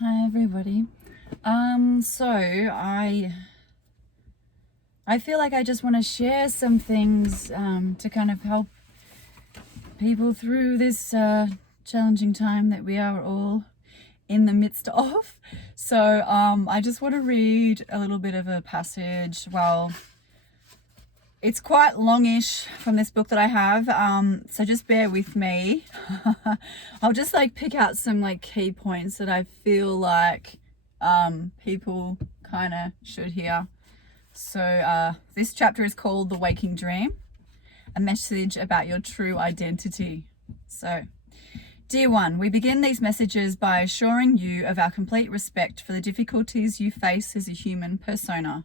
Hi everybody. I feel like I just want to share some things to kind of help people through this challenging time that we are all in the midst of. I just want to read a little bit of a passage. Well, it's quite longish from this book that I have, so just bear with me. I'll just pick out some key points that I feel like people kind of should hear. So this chapter is called The Waking Dream, a message about your true identity. So, dear one, we begin these messages by assuring you of our complete respect for the difficulties you face as a human persona.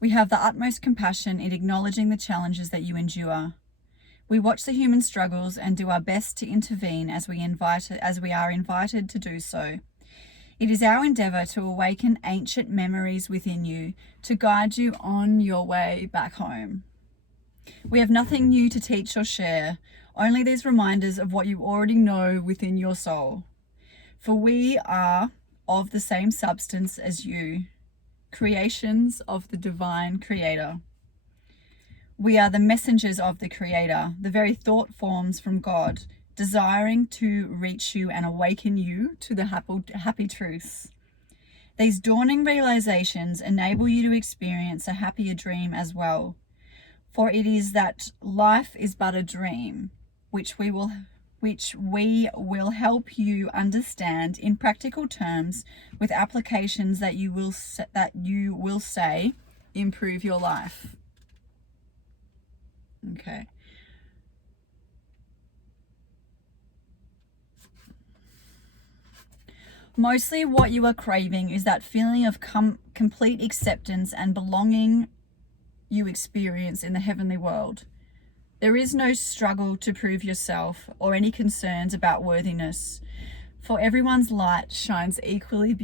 We have the utmost compassion in acknowledging the challenges that you endure. We watch the human struggles and do our best to intervene as we are invited to do so. It is our endeavour to awaken ancient memories within you to guide you on your way back home. We have nothing new to teach or share, only these reminders of what you already know within your soul. For we are of the same substance as you, creations of the divine Creator. We are the messengers of the Creator, the very thought forms from God, desiring to reach you and awaken you to the happy truths. These dawning realizations enable you to experience a happier dream as well. For it is that life is but a dream, which we will help you understand in practical terms with applications that you will say improve your life. Okay. Mostly what you are craving is that feeling of complete acceptance and belonging you experience in the heavenly world. There is no struggle to prove yourself or any concerns about worthiness, for everyone's light shines equally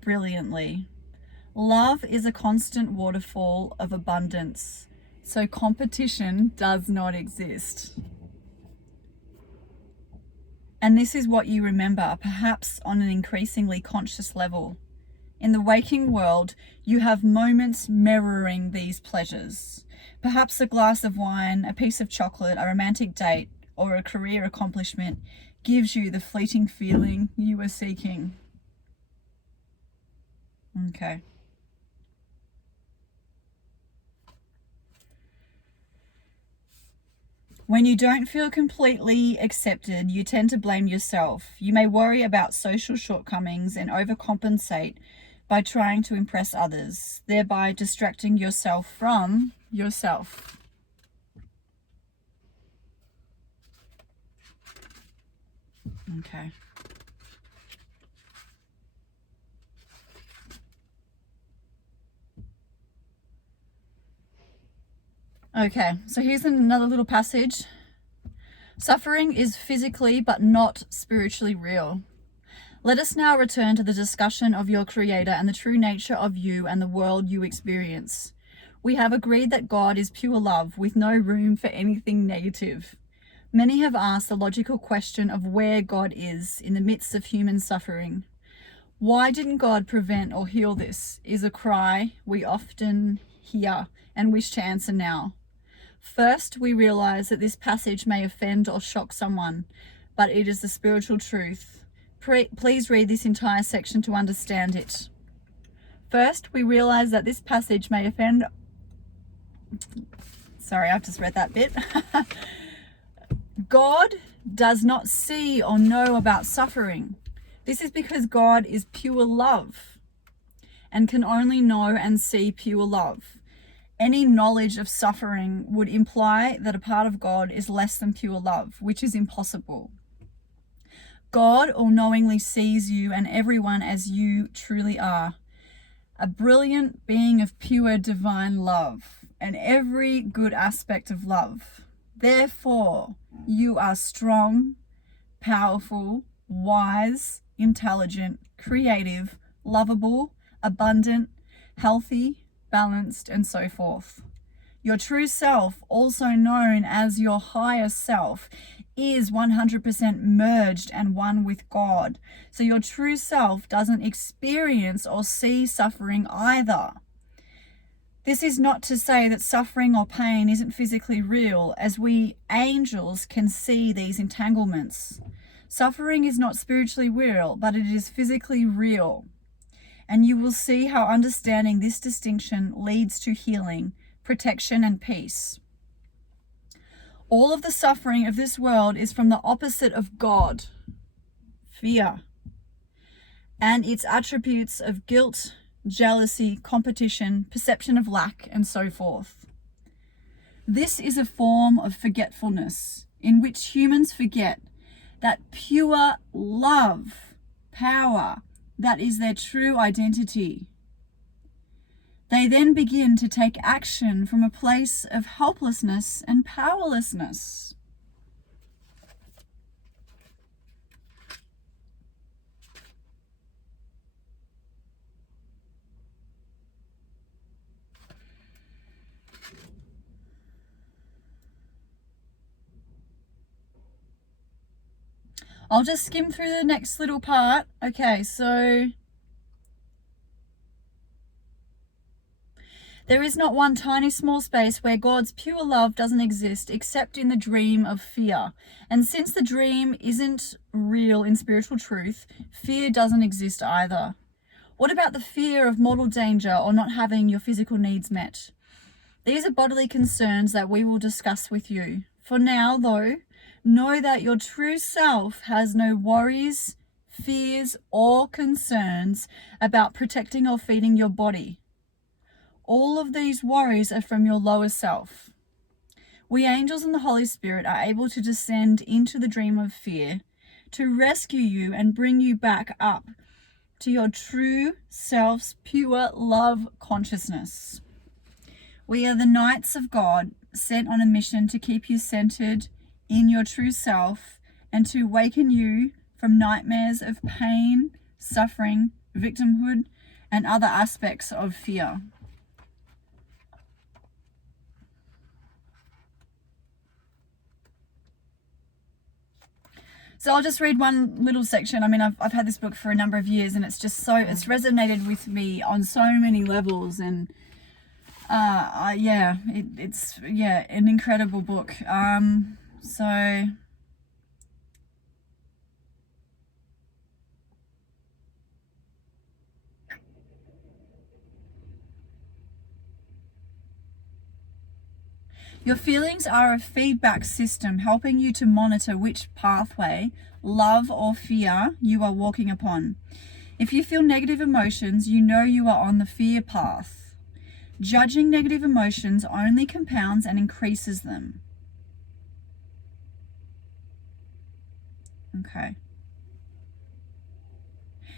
brilliantly. Love is a constant waterfall of abundance, so competition does not exist. And this is what you remember, perhaps on an increasingly conscious level. In the waking world, you have moments mirroring these pleasures. Perhaps a glass of wine, a piece of chocolate, a romantic date, or a career accomplishment gives you the fleeting feeling you were seeking. Okay. When you don't feel completely accepted, you tend to blame yourself. You may worry about social shortcomings and overcompensate by trying to impress others, thereby distracting yourself from yourself. Okay. Okay, so here's another little passage. Suffering is physically but not spiritually real. Let us now return to the discussion of your Creator and the true nature of you and the world you experience. We have agreed that God is pure love with no room for anything negative. Many have asked the logical question of where God is in the midst of human suffering. Why didn't God prevent or heal this? Is a cry we often hear and wish to answer now. First, we realize that this passage may offend or shock someone, but it is the spiritual truth. Please read this entire section to understand it. First, we realize that this passage may offend... Sorry, I've just read that bit. God does not see or know about suffering. This is because God is pure love and can only know and see pure love. Any knowledge of suffering would imply that a part of God is less than pure love, which is impossible. God all-knowingly sees you and everyone as you truly are, a brilliant being of pure divine love and every good aspect of love. Therefore, you are strong, powerful, wise, intelligent, creative, lovable, abundant, healthy, balanced, and so forth. Your true self, also known as your higher self, is 100% merged and one with God. So your true self doesn't experience or see suffering either. This is not to say that suffering or pain isn't physically real, as we angels can see these entanglements. Suffering is not spiritually real, but it is physically real. And you will see how understanding this distinction leads to healing, protection, and peace. All of the suffering of this world is from the opposite of God, fear, and its attributes of guilt, jealousy, competition, perception of lack, and so forth. This is a form of forgetfulness in which humans forget that pure love, power, that is their true identity. They then begin to take action from a place of helplessness and powerlessness. I'll just skim through the next little part. Okay, so there is not one tiny small space where God's pure love doesn't exist except in the dream of fear. And since the dream isn't real in spiritual truth, fear doesn't exist either. What about the fear of mortal danger or not having your physical needs met? These are bodily concerns that we will discuss with you. For now, though, know that your true self has no worries, fears, or concerns about protecting or feeding your body. All of these worries are from your lower self. We angels and the Holy Spirit are able to descend into the dream of fear to rescue you and bring you back up to your true self's pure love consciousness. We are the knights of God sent on a mission to keep you centered in your true self and to awaken you from nightmares of pain, suffering, victimhood, and other aspects of fear. So I'll just read one little section. I mean, I've had this book for a number of years, and it's resonated with me on so many levels, and it's an incredible book. So your feelings are a feedback system helping you to monitor which pathway, love or fear, you are walking upon. If you feel negative emotions, you know you are on the fear path. Judging negative emotions only compounds and increases them. Okay.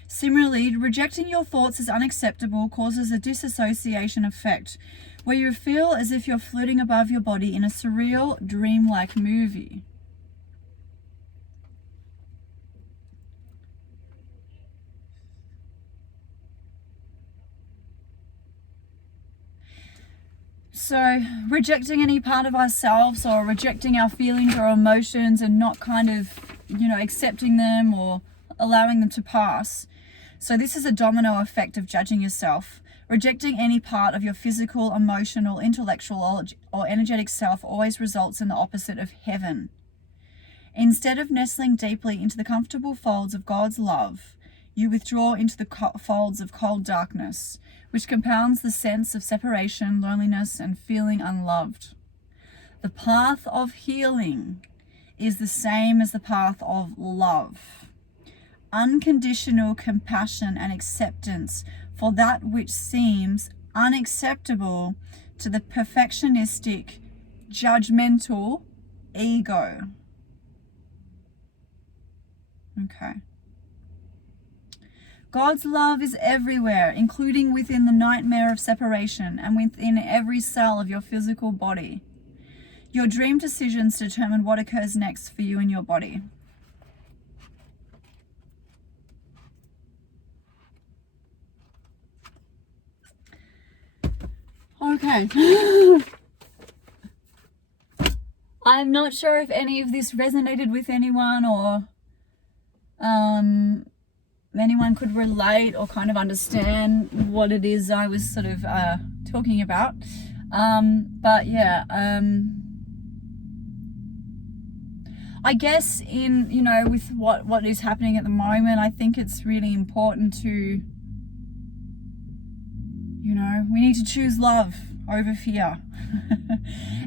Similarly, rejecting your thoughts as unacceptable causes a disassociation effect, where you feel as if you're floating above your body in a surreal, dreamlike movie. So, rejecting any part of ourselves or rejecting our feelings or emotions and not kind of, accepting them or allowing them to pass. So this is a domino effect of judging yourself. Rejecting any part of your physical, emotional, intellectual, or energetic self always results in the opposite of heaven. Instead of nestling deeply into the comfortable folds of God's love, you withdraw into the folds of cold darkness, which compounds the sense of separation, loneliness, and feeling unloved. The path of healing is the same as the path of love. Unconditional compassion and acceptance for that which seems unacceptable to the perfectionistic, judgmental ego. Okay. God's love is everywhere, including within the nightmare of separation and within every cell of your physical body. Your dream decisions determine what occurs next for you in your body. Okay. I'm not sure if any of this resonated with anyone, or anyone could relate or kind of understand what it is I was sort of talking about. But yeah, I guess in, you know, with what is happening at the moment, I think it's really important to, you know, we need to choose love over fear.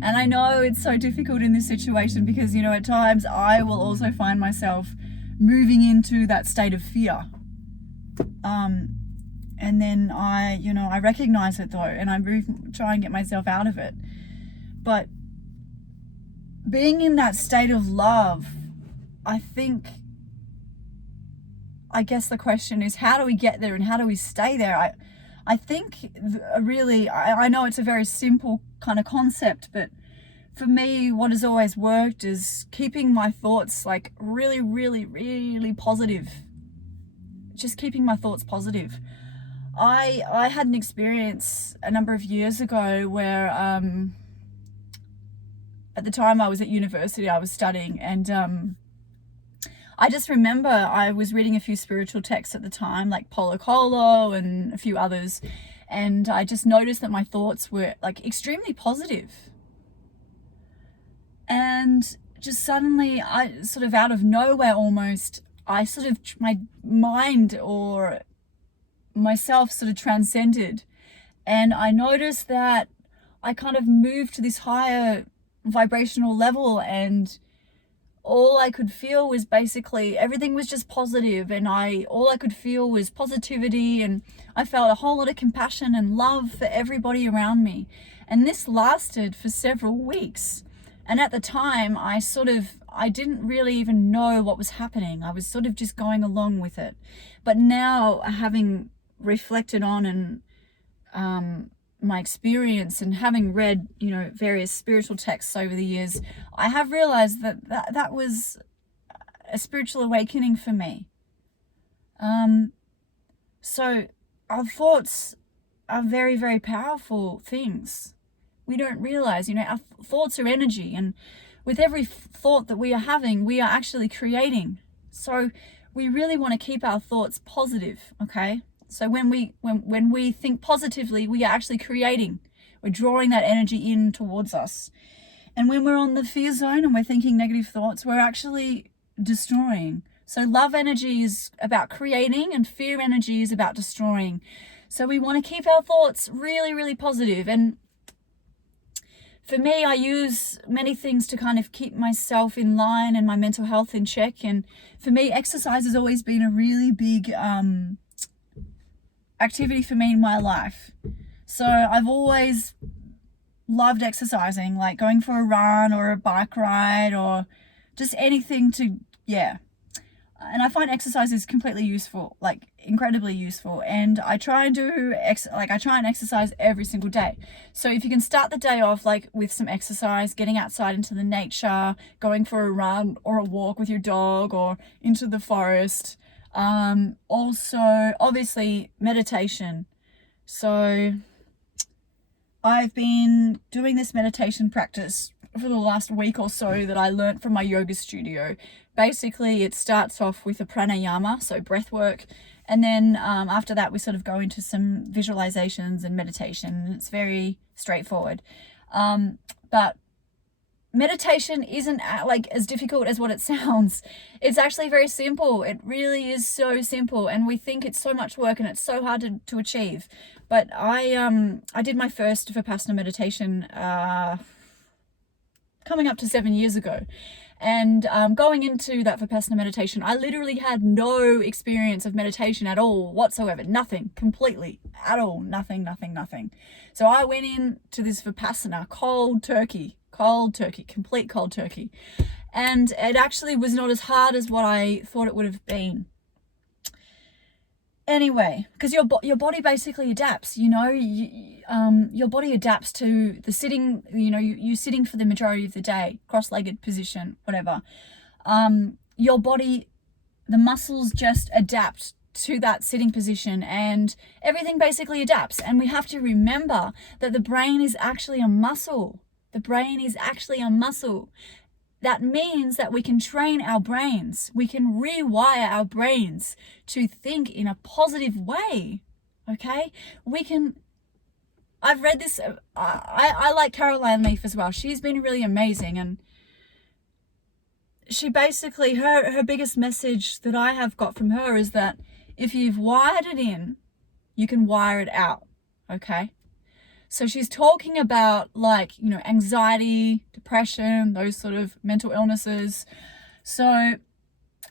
And I know it's so difficult in this situation because, you know, at times I will also find myself moving into that state of fear. And then I recognize it though, and I try and get myself out of it. But being in that state of love, I guess the question is, how do we get there and how do we stay there? I think really, I know it's a very simple kind of concept, but for me, what has always worked is keeping my thoughts like really, really, really positive. Just keeping my thoughts positive. I had an experience a number of years ago where at the time I was at university, I was studying, and I just remember I was reading a few spiritual texts at the time, like Polo Colo and a few others, and I just noticed that my thoughts were like extremely positive. And just suddenly, I sort of out of nowhere almost, my mind or myself sort of transcended, and I noticed that I kind of moved to this higher vibrational level, and all I could feel was basically everything was just positive, and all I could feel was positivity, and I felt a whole lot of compassion and love for everybody around me. And this lasted for several weeks. And at the time, I didn't really even know what was happening. I was sort of just going along with it. But now, having reflected on and my experience and having read, you know, various spiritual texts over the years, I have realized that was a spiritual awakening for me. So our thoughts are very, very powerful things. We don't realize, you know, our thoughts are energy, and with every thought that we are having, we are actually creating. So we really want to keep our thoughts positive, okay? So when we think positively, we are actually creating. We're drawing that energy in towards us. And when we're on the fear zone and we're thinking negative thoughts, we're actually destroying. So love energy is about creating, and fear energy is about destroying. So we want to keep our thoughts really, really positive. And for me, I use many things to kind of keep myself in line and my mental health in check. And for me, exercise has always been a really big activity for me in my life. So I've always loved exercising, like going for a run or a bike ride or just anything to, yeah. And I find exercise is completely useful, like incredibly useful. And I try and exercise every single day. So if you can start the day off like with some exercise, getting outside into the nature, going for a run or a walk with your dog or into the forest. Also, obviously, meditation. So I've been doing this meditation practice for the last week or so that I learnt from my yoga studio. Basically, it starts off with a pranayama, so breath work, and then after that we sort of go into some visualizations and meditation. It's very straightforward. But meditation isn't like as difficult as what it sounds. It's actually very simple. It really is so simple, and we think it's so much work and it's so hard to achieve. But I did my first Vipassana meditation coming up to 7 years ago. And going into that Vipassana meditation, I literally had no experience of meditation at all whatsoever. Nothing, completely, at all, nothing. So I went into this Vipassana cold turkey, complete cold turkey. And it actually was not as hard as what I thought it would have been. Anyway, because your body basically adapts, you know, your body adapts to the sitting, you know, you're sitting for the majority of the day, cross-legged position, whatever. Your body, the muscles just adapt to that sitting position, and everything basically adapts. And we have to remember that the brain is actually a muscle. The brain is actually a muscle. That means that we can train our brains. We can rewire our brains to think in a positive way. Okay? I've read this. I like Caroline Leaf as well. She's been really amazing. And she basically, her biggest message that I have got from her is that if you've wired it in, you can wire it out. Okay? So she's talking about anxiety, depression, those sort of mental illnesses. So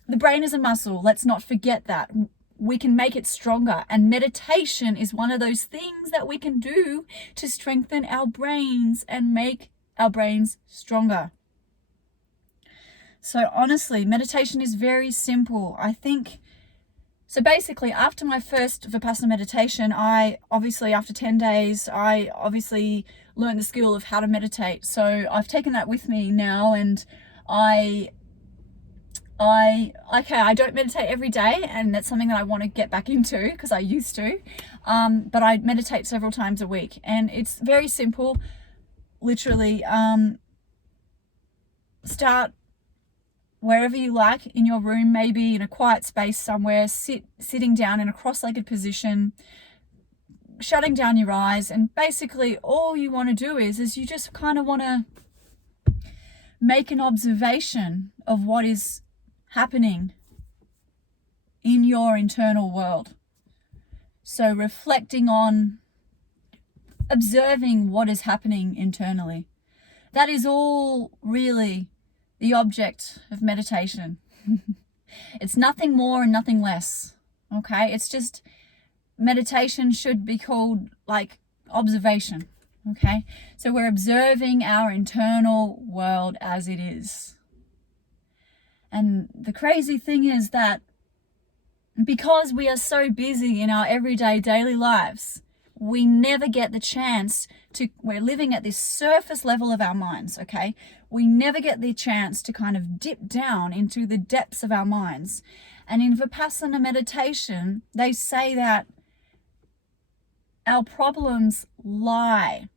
the brain is a muscle. Let's not forget that. We can make it stronger. And meditation is one of those things that we can do to strengthen our brains and make our brains stronger. So honestly, meditation is very simple. I think. So basically, after my first Vipassana meditation, after 10 days, I learned the skill of how to meditate. So I've taken that with me now, and I don't meditate every day, and that's something that I want to get back into because I used to. But I meditate several times a week, and it's very simple. Literally, start wherever you like, in your room, maybe in a quiet space somewhere, sitting down in a cross-legged position, shutting down your eyes, and basically all you want to do is you just kind of want to make an observation of what is happening in your internal world. So reflecting on, observing what is happening internally. That is all really the object of meditation. It's nothing more and nothing less. Okay? It's just, meditation should be called observation. Okay? So we're observing our internal world as it is. And the crazy thing is that because we are so busy in our everyday daily lives, we never get the chance we're living at this surface level of our minds, okay? We never get the chance to kind of dip down into the depths of our minds. And in Vipassana meditation, they say that our problems lie,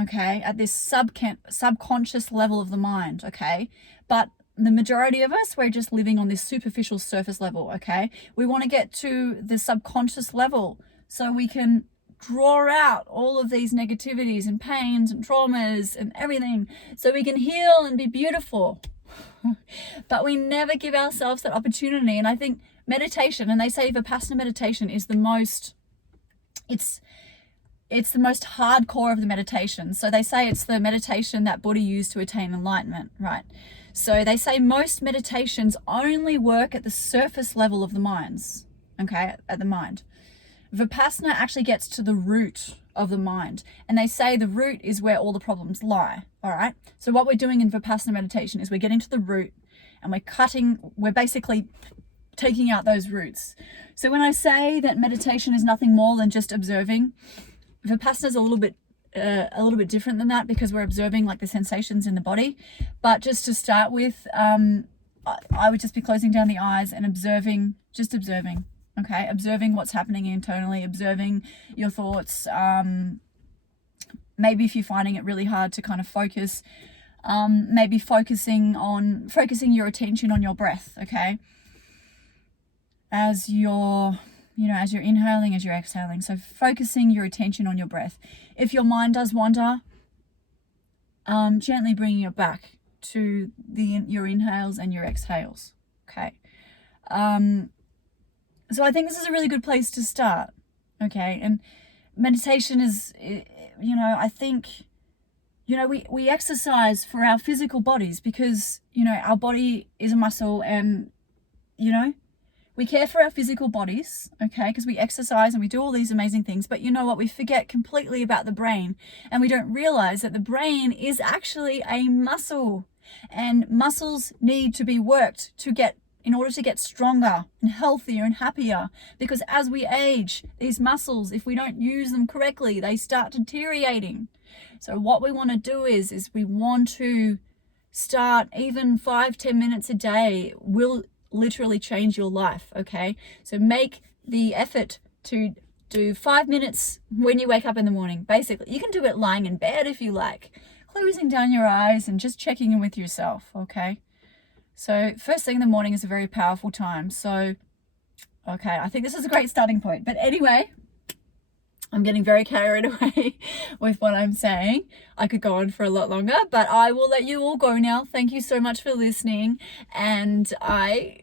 okay, at this subconscious level of the mind, okay? But the majority of us, we're just living on this superficial surface level, okay? We want to get to the subconscious level so we can draw out all of these negativities and pains and traumas and everything so we can heal and be beautiful. But we never give ourselves that opportunity. And I think meditation, and they say Vipassana meditation is the most, it's the most hardcore of the meditation. So they say it's the meditation that Buddha used to attain enlightenment, right? So they say most meditations only work at the surface level of the minds, okay, at the mind. Vipassana actually gets to the root of the mind. And they say the root is where all the problems lie, all right? So what we're doing in Vipassana meditation is we're getting to the root and we're basically taking out those roots. So when I say that meditation is nothing more than just observing, Vipassana is a little bit different than that because we're observing the sensations in the body. But just to start with, I would just be closing down the eyes and observing. Okay, observing what's happening internally, observing your thoughts. Maybe if you're finding it really hard to kind of focus, maybe focusing your attention on your breath, okay? As you're inhaling, as you're exhaling. So focusing your attention on your breath. If your mind does wander, gently bringing it back to your inhales and your exhales, okay? So I think this is a really good place to start, okay? And meditation is, I think, we exercise for our physical bodies because, our body is a muscle and, we care for our physical bodies, okay? Because we exercise and we do all these amazing things. But you know what? We forget completely about the brain, and we don't realize that the brain is actually a muscle, and muscles need to be worked in order to get stronger and healthier and happier. Because as we age, these muscles, if we don't use them correctly, they start deteriorating. So what we want to do is we want to start even 5-10 minutes a day will literally change your life, okay? So make the effort to do 5 minutes when you wake up in the morning. Basically, you can do it lying in bed if you like. closing down your eyes and just checking in with yourself, okay? So first thing in the morning is a very powerful time. So, okay, I think this is a great starting point. But anyway, I'm getting very carried away with what I'm saying. I could go on for a lot longer, but I will let you all go now. Thank you so much for listening. And I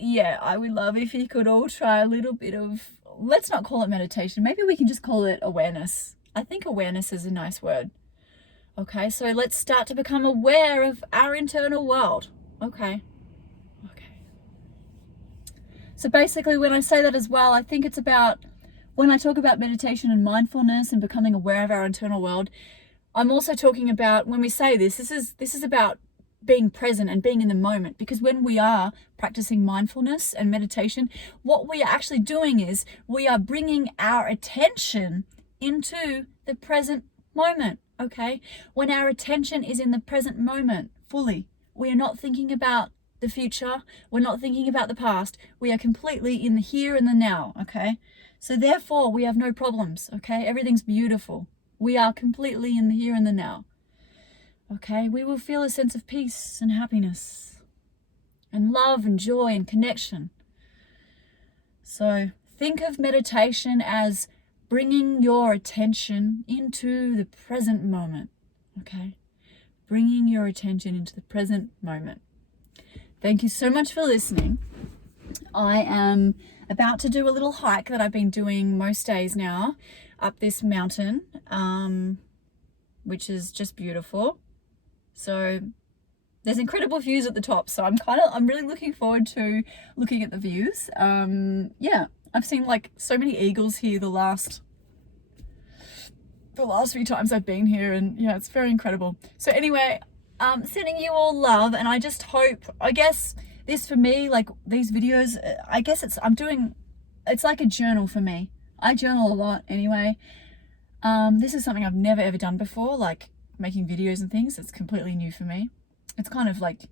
would love if you could all try a little bit of, let's not call it meditation. Maybe we can just call it awareness. I think awareness is a nice word. Okay, so let's start to become aware of our internal world. Okay. So basically, when I say that as well, I think it's about, when I talk about meditation and mindfulness and becoming aware of our internal world, I'm also talking about, when we say this is about being present and being in the moment. Because when we are practicing mindfulness and meditation, what we are actually doing is we are bringing our attention into the present moment, okay? When our attention is in the present moment fully, we are not thinking about the future, we're not thinking about the past, we are completely in the here and the now, okay? So therefore, we have no problems, okay? Everything's beautiful. We are completely in the here and the now, okay? We will feel a sense of peace and happiness and love and joy and connection. So think of meditation as bringing your attention into the present moment, okay? Bringing your attention into the present moment. Thank you so much for listening. I am about to do a little hike that I've been doing most days now up this mountain, which is just beautiful. So there's incredible views at the top. So I'm really looking forward to looking at the views. I've seen like so many eagles here the last few times I've been here, and yeah, it's very incredible. So anyway, sending you all love, and I just hope, I guess this for me, like these videos, I guess it's like a journal for me. I journal a lot anyway. This is something I've never ever done before, like making videos and things. It's completely new for me. It's kind of like,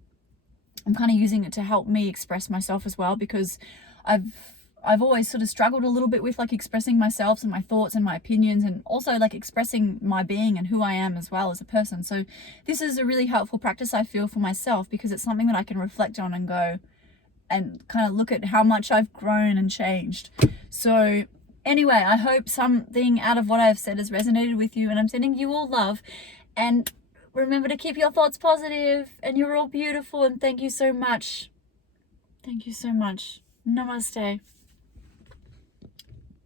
I'm kind of using it to help me express myself as well, because I've always sort of struggled a little bit with like expressing myself and my thoughts and my opinions, and also like expressing my being and who I am as well as a person. So this is a really helpful practice, I feel, for myself, because it's something that I can reflect on and go and kind of look at how much I've grown and changed. So anyway, I hope something out of what I've said has resonated with you, and I'm sending you all love. And remember to keep your thoughts positive, and you're all beautiful, and thank you so much. Thank you so much. Namaste.